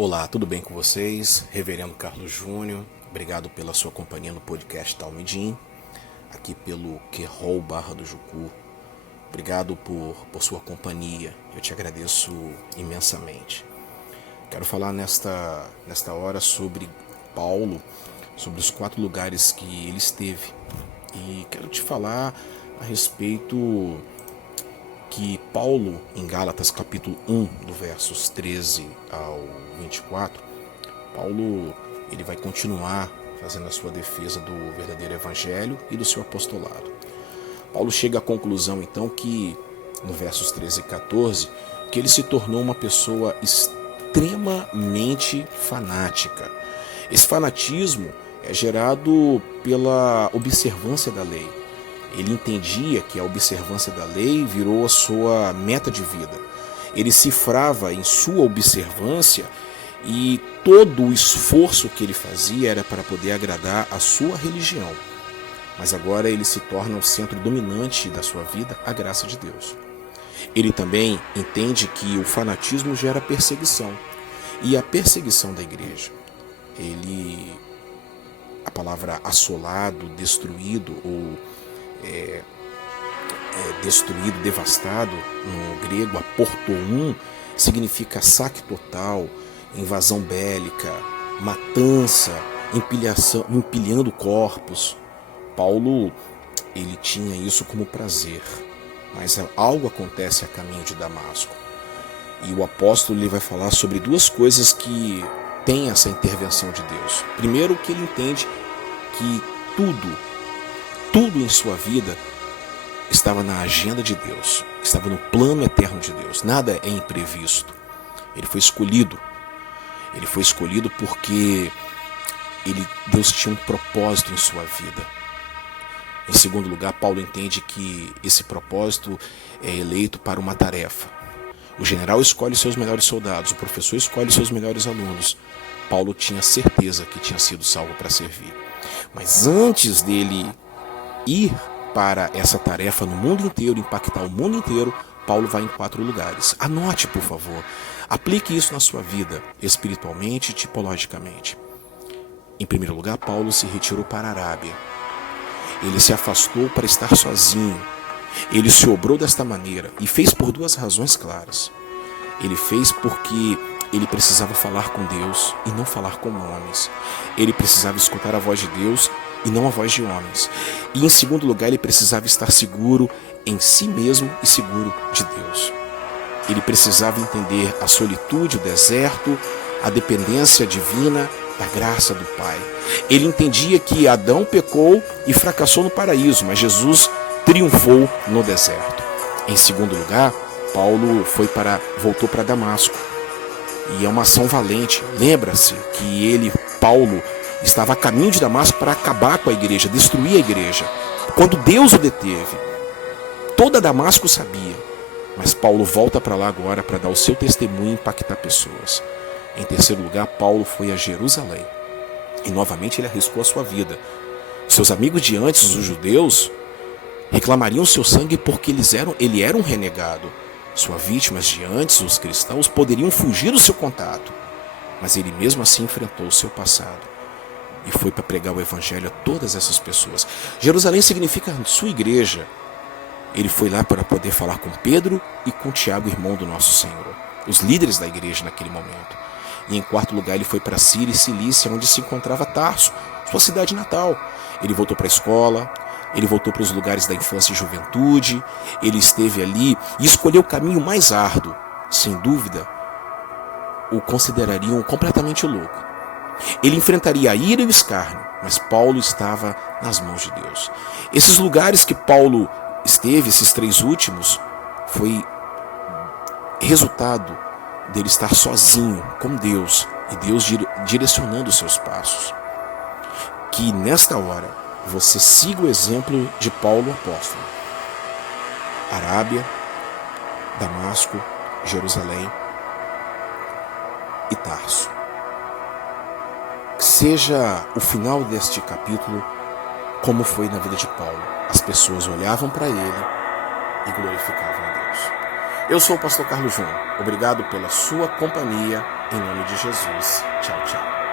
Olá, tudo bem com vocês? Reverendo Carlos Júnior, obrigado pela sua companhia no podcast Talmidim, aqui pelo Querol Barra do Jucu. Obrigado por sua companhia, eu te agradeço imensamente. Quero falar nesta hora sobre Paulo, sobre os 4 lugares que ele esteve. E quero te falar a respeito que Paulo, em Gálatas capítulo 1, do versos 13 ao 24, Paulo ele vai continuar fazendo a sua defesa do verdadeiro evangelho e do seu apostolado. Paulo chega à conclusão então que, no versos 13 e 14, que ele se tornou uma pessoa extremamente fanática. Esse fanatismo é gerado pela observância da lei. Ele entendia que a observância da lei virou a sua meta de vida. Ele cifrava em sua observância e todo o esforço que ele fazia era para poder agradar a sua religião. Mas agora ele se torna o centro dominante da sua vida, a graça de Deus. Ele também entende que o fanatismo gera perseguição. E a perseguição da igreja, a palavra assolado, destruído ou destruído, devastado, no grego, aportoum, significa saque total, invasão bélica, matança, empilhando corpos. Paulo, ele tinha isso como prazer, mas algo acontece a caminho de Damasco. E o apóstolo ele vai falar sobre 2 coisas que têm essa intervenção de Deus. Primeiro, que ele entende que tudo em sua vida estava na agenda de Deus, estava no plano eterno de Deus. Nada é imprevisto. Ele foi escolhido. Ele foi escolhido porque Deus tinha um propósito em sua vida. Em segundo lugar, Paulo entende que esse propósito é eleito para uma tarefa. O general escolhe seus melhores soldados, o professor escolhe seus melhores alunos. Paulo tinha certeza que tinha sido salvo para servir. Mas antes dele ir para essa tarefa no mundo inteiro, impactar o mundo inteiro, Paulo vai em 4 lugares. Anote, por favor. Aplique isso na sua vida, espiritualmente e tipologicamente. Em primeiro lugar, Paulo se retirou para a Arábia. Ele se afastou para estar sozinho. Ele se obrou desta maneira e fez por 2 razões claras. Ele fez porque ele precisava falar com Deus e não falar com homens. Ele precisava escutar a voz de Deus e não a voz de homens. E em segundo lugar, ele precisava estar seguro em si mesmo e seguro de Deus. Ele precisava entender a solitude, o deserto, a dependência divina da graça do Pai. Ele entendia que Adão pecou e fracassou no paraíso, mas Jesus triunfou no deserto. Em segundo lugar, Paulo voltou para Damasco. E é uma ação valente. Lembra-se que Paulo, estava a caminho de Damasco para acabar com a igreja, destruir a igreja. Quando Deus o deteve, toda Damasco sabia. Mas Paulo volta para lá agora para dar o seu testemunho e impactar pessoas. Em terceiro lugar, Paulo foi a Jerusalém. E novamente ele arriscou a sua vida. Seus amigos de antes, os judeus, reclamariam seu sangue porque ele era um renegado. Suas vítimas de antes, os cristãos, poderiam fugir do seu contato. Mas ele mesmo assim enfrentou o seu passado. E foi para pregar o evangelho a todas essas pessoas. Jerusalém significa sua igreja. Ele foi lá para poder falar com Pedro e com Tiago, irmão do nosso Senhor, os líderes da igreja naquele momento. E em quarto lugar ele foi para Síria e Cilícia, onde se encontrava Tarso, sua cidade natal. Ele voltou para a escola, ele voltou para os lugares da infância e juventude, ele esteve ali e escolheu o caminho mais árduo. Sem dúvida, o considerariam completamente louco. Ele enfrentaria a ira e o escárnio, mas Paulo estava nas mãos de Deus. Esses lugares que Paulo esteve, esses 3 últimos, foi resultado dele estar sozinho com Deus e Deus direcionando os seus passos. Que nesta hora você siga o exemplo de Paulo apóstolo. Arábia, Damasco, Jerusalém e Tarso. Que seja o final deste capítulo como foi na vida de Paulo. As pessoas olhavam para ele e glorificavam a Deus. Eu sou o pastor Carlos Júnior. Obrigado pela sua companhia Em nome de Jesus. Tchau, tchau.